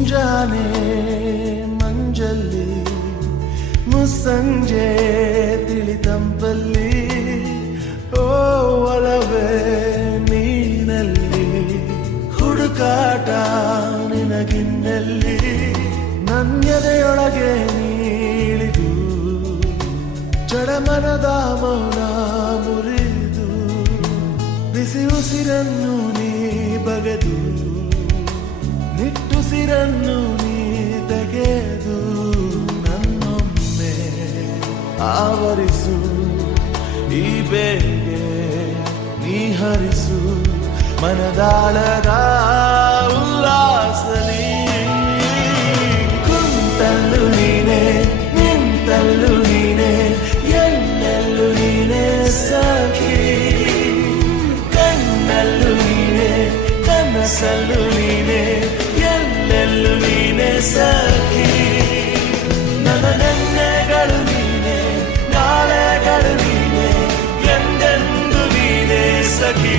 ಮುಂಜಾನೆ ಮಂಜಲ್ಲಿ ಮುಸ್ಸಂಜೆ ತಿಳಿತಂಪಲ್ಲಿ ಓ ಒಲವೇ ನೀನಲ್ಲಿ ಹುಡುಕಾಟ ನಿನಗಿನ್ನಲ್ಲಿ ನನ್ಯದೆಯೊಳಗೆ ನೀಳಿದು ಜಡಮನದ ಮೌನ ಮುರಿದು ಬಿಸಿ ಉಸಿರನ್ನು ನೀ ಬಗೆದು ನಿಟ್ಟುಸಿರನ್ನು ನೀ ತೆಗೆದು ನನ್ನೊಮ್ಮೆ ಆವರಿಸು ಈ ಬೇಗೆ ನೀ ಹರಿಸು ಮನದಾಳದ ಉಲ್ಲಾಸಲಿ ಕುಂತಲ್ಲು ನೀನೆ ನಿಂತಲ್ಲು ನೀನೆ ಎಲ್ಲೆಲ್ಲೂ ನೀನೆ ಸಖಿ ಕಣ್ಣಲ್ಲೂ ನೀನೆ ಕನಸಲ್ಲೂ ನೀನೆ ಎಲ್ಲೆಲ್ಲೂ ನೀನೆ ಸಖಿ ನನ್ನ ನೆನ್ನೆಗಳು ನೀನೆ ನಾಳೆಗಳು ನೀನೆ ಎಂದೆಂದು ನೀನೆ ಸಖಿ